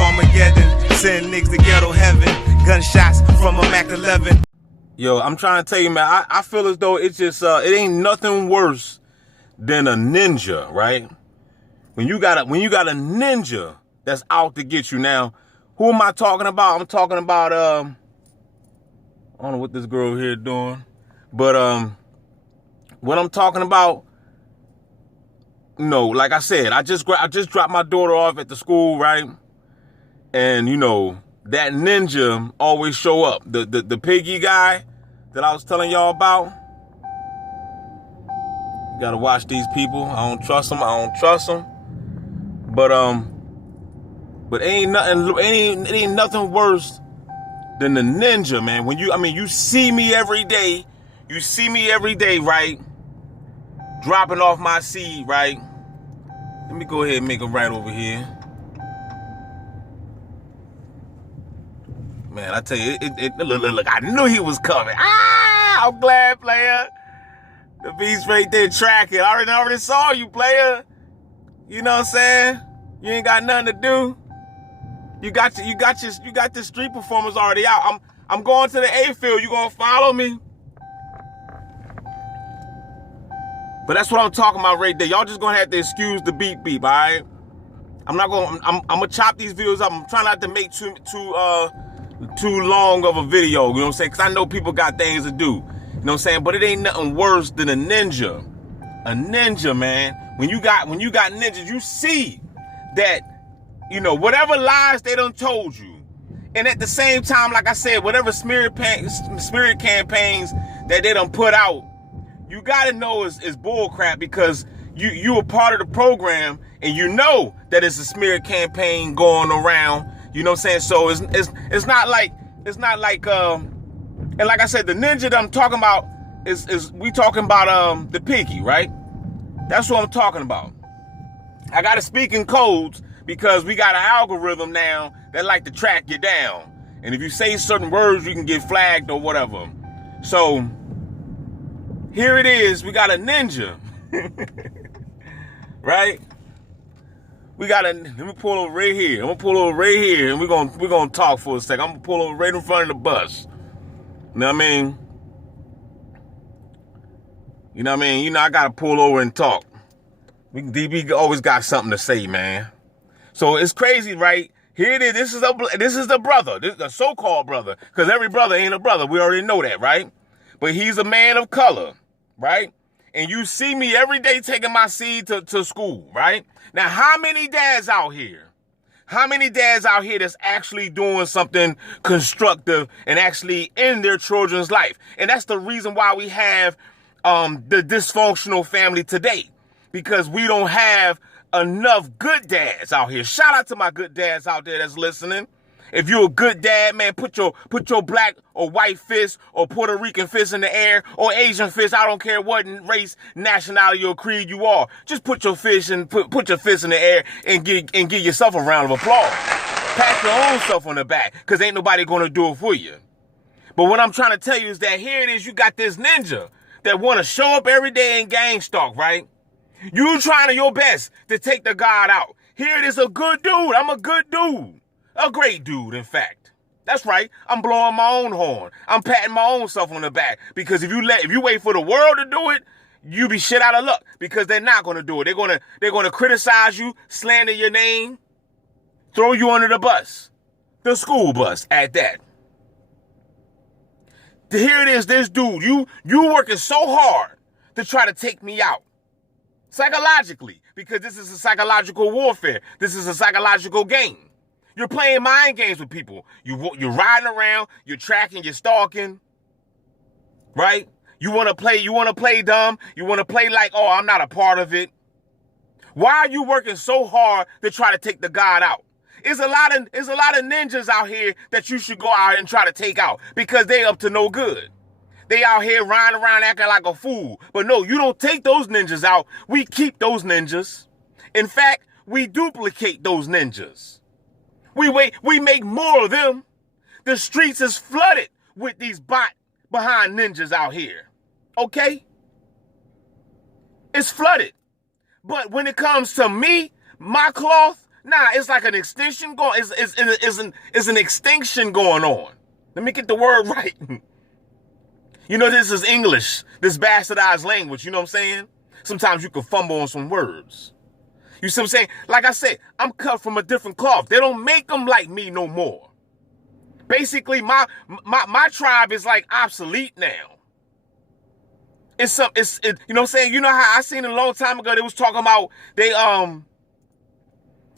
Armageddon, send niggas to ghetto heaven. Gunshots from a Mac 11. Yo, I'm trying to tell you, man, I feel as though it's just, it ain't nothing worse than a ninja, right? When you got a ninja that's out to get you. Now, who am I talking about? I'm talking about, I don't know what this girl here doing, but, what I'm talking about, you know, like I said, I just dropped my daughter off at the school, right? And, you know, that ninja always show up. The piggy guy that I was telling y'all about. You gotta watch these people. I don't trust them. But it ain't nothing worse than the ninja, man. When you see me every day. You see me every day, right? Dropping off my seed, right? Let me go ahead and make a right over here. Man, I tell you, look, I knew he was coming. Ah, I'm glad, player. The beast right there tracking. I already saw you, player. You know what I'm saying? You ain't got nothing to do. You got the street performers already out. I'm going to the A field. You gonna follow me? But that's what I'm talking about right there. Y'all just gonna have to excuse the beep, all right? I'm gonna chop these videos up. I'm trying not to make too long of a video, you know what I'm saying? Because I know people got things to do, you know what I'm saying? But it ain't nothing worse than a ninja. A ninja, man. When you got ninjas, you see that, you know, whatever lies they done told you. And at the same time, like I said, whatever smear campaigns that they done put out, you gotta know is bull crap, because you a part of the program and you know that it's a smear campaign going around. You know what I'm saying? So it's not like and like I said, the ninja that I'm talking about is we talking about the piggy, right? That's what I'm talking about. I gotta speak in codes because we got an algorithm now that like to track you down. And if you say certain words, you can get flagged or whatever. So here it is, we got a ninja. Right? Let me pull over right here. I'm gonna pull over right here and we're gonna talk for a second. I'm gonna pull over right in front of the bus. You know what I mean? You know what I mean? You know, I gotta pull over and talk. DB always got something to say, man. So it's crazy, right? Here it is. This is the brother, the so-called brother, because every brother ain't a brother. We already know that, right? But he's a man of color, right? And you see me every day taking my seed to school, right? Now, how many dads out here? How many dads out here that's actually doing something constructive and actually in their children's life? And that's the reason why we have the dysfunctional family today, because we don't have enough good dads out here. Shout out to my good dads out there that's listening. If you're a good dad, man, put your black or white fist or Puerto Rican fist in the air or Asian fist. I don't care what race, nationality, or creed you are. Just put your fist in the air and give yourself a round of applause. Pat your own self on the back, because ain't nobody gonna do it for you. But what I'm trying to tell you is that here it is, you got this ninja that want to show up every day and gang stalk, right? You trying your best to take the God out. Here it is, a good dude. I'm a good dude. A great dude, in fact. That's right. I'm blowing my own horn. I'm patting my own self on the back. Because if you wait for the world to do it, you be shit out of luck. Because they're not gonna do it. They're gonna criticize you, slander your name, throw you under the bus. The school bus at that. Here it is, this dude. You working so hard to try to take me out. Psychologically. Because this is a psychological warfare. This is a psychological game. You're playing mind games with people. You're riding around, you're tracking, you're stalking, right? You want to play dumb. You want to play like, oh, I'm not a part of it. Why are you working so hard to try to take the God out? There's a lot of ninjas out here that you should go out and try to take out, because they up to no good. They out here riding around acting like a fool. But no, you don't take those ninjas out. We keep those ninjas. In fact, we duplicate those ninjas. We make more of them. The streets is flooded with these bot behind ninjas out here. Okay? It's flooded. But when it comes to me, my cloth, Nah, it's like an extinction going. It's an extinction going on. Let me get the word right. You know, this is English, this bastardized language. You know what I'm saying? Sometimes you can fumble on some words. You see what I'm saying? Like I said, I'm cut from a different cloth. They don't make them like me no more. Basically, my tribe is like obsolete now. You know what I'm saying? You know how I seen it a long time ago, they was talking about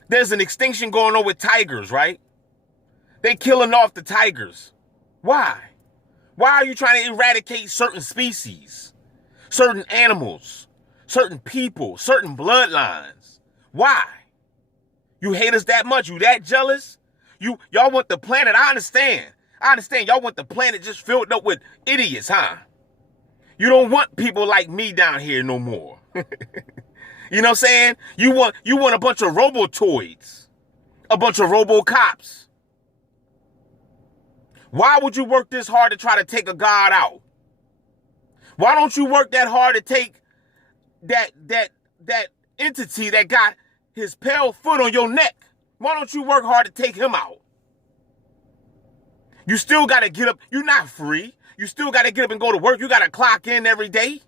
there's an extinction going on with tigers, right? They killing off the tigers. Why? Why are you trying to eradicate certain species, certain animals, certain people, certain bloodlines? Why? You hate us that much? You that jealous? Y'all want the planet? I understand. Y'all want the planet just filled up with idiots, huh? You don't want people like me down here no more. You know what I'm saying? You want a bunch of robotoids, a bunch of robocops. Why would you work this hard to try to take a god out? Why don't you work that hard to take that entity that got his pale foot on your neck? Why don't you work hard to take him out? You still got to get up. You're not free. You still got to get up and go to work. You got to clock in every day.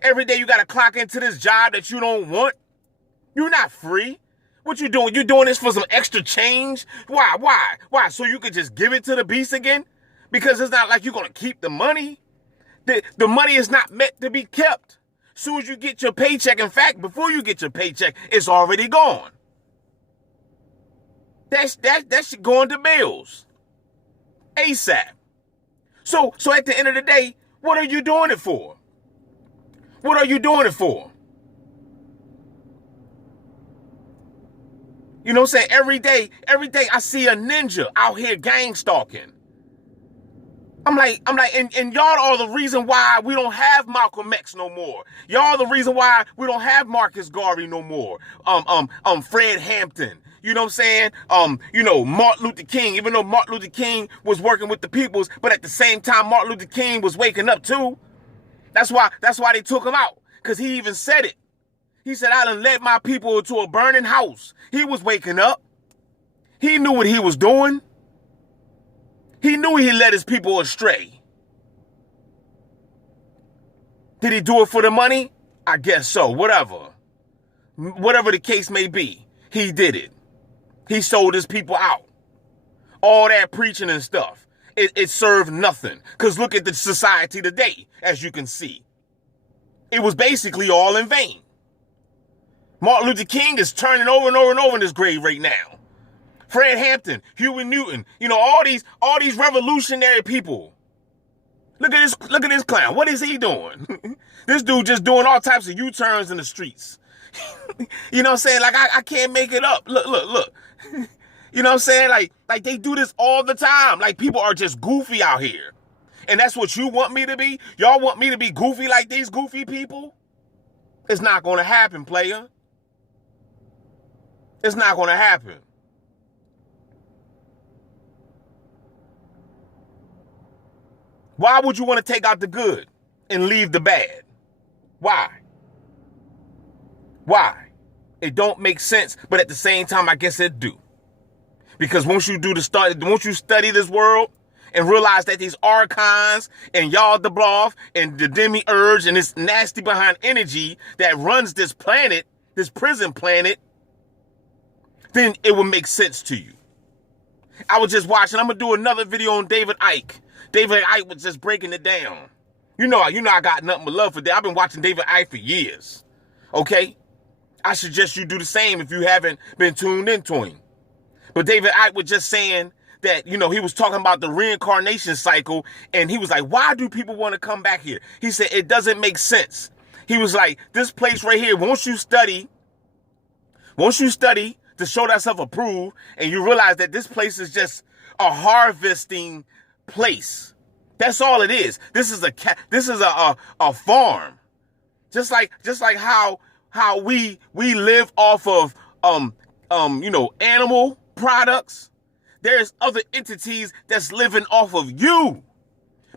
Every day you got to clock into this job that you don't want. You're not free. What you doing? You doing this for some extra change? Why? So you could just give it to the beast again? Because it's not like you're going to keep the money. The money is not meant to be kept. As soon as you get your paycheck, in fact, before you get your paycheck, it's already gone. That shit going to bills. ASAP. So at the end of the day, what are you doing it for? What are you doing it for? You know what I'm saying? Every day I see a ninja out here gang stalking. I'm like, and y'all are the reason why we don't have Malcolm X no more. Y'all are the reason why we don't have Marcus Garvey no more. Fred Hampton. You know what I'm saying? Martin Luther King, even though Martin Luther King was working with the peoples, but at the same time, Martin Luther King was waking up too. That's why they took him out. Because he even said it. He said, I done led my people into a burning house. He was waking up. He knew what he was doing. He knew he led his people astray. Did he do it for the money? I guess so. Whatever the case may be, he did it. He sold his people out. All that preaching and stuff, it served nothing. Because look at the society today, as you can see. It was basically all in vain. Martin Luther King is turning over and over and over in his grave right now. Fred Hampton, Huey Newton, all these revolutionary people. Look at this clown. What is he doing? This dude just doing all types of U-turns in the streets. You know what I'm saying? Like I can't make it up. Look. You know what I'm saying? Like they do this all the time. Like people are just goofy out here. And that's what you want me to be? Y'all want me to be goofy like these goofy people? It's not going to happen, player. It's not going to happen. Why would you want to take out the good and leave the bad? Why? It don't make sense, but at the same time, I guess it do. Because once you study this world and realize that these archons and Yal Dablof and the demiurge and this nasty behind energy that runs this planet, this prison planet, then it will make sense to you. I was just watching. I'm going to do another video on David Icke. David Icke was just breaking it down. You know I got nothing but love for that. I've been watching David Icke for years. Okay? I suggest you do the same if you haven't been tuned into him. But David Icke was just saying that, he was talking about the reincarnation cycle, and he was like, why do people want to come back here? He said, it doesn't make sense. He was like, this place right here, once you study to show thyself approved, and you realize that this place is just a harvesting place. That's all it is. This is a farm. Just like how we live off of animal products. There's other entities that's living off of you.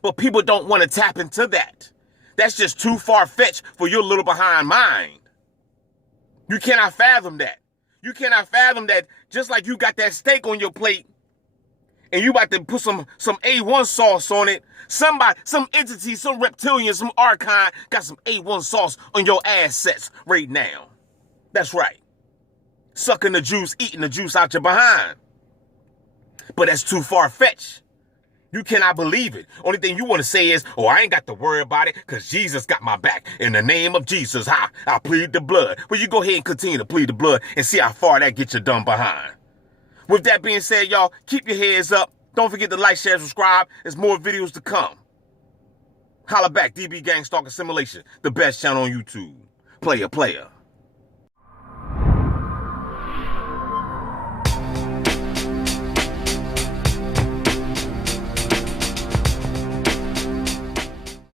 But people don't want to tap into that. That's just too far-fetched for your little behind mind. You cannot fathom that. You cannot fathom that just like you got that steak on your plate and you about to put some A1 sauce on it, somebody, some entity, some reptilian, some archon got some A1 sauce on your assets right now. That's right. Sucking the juice, eating the juice out your behind. But that's too far-fetched. You cannot believe it. Only thing you want to say is, oh, I ain't got to worry about it because Jesus got my back. In the name of Jesus, I plead the blood. Well, you go ahead and continue to plead the blood and see how far that gets you done behind. With that being said, y'all, keep your heads up. Don't forget to like, share, subscribe. There's more videos to come. Holla back, DB GangStalking Simulation, the best channel on YouTube. Player.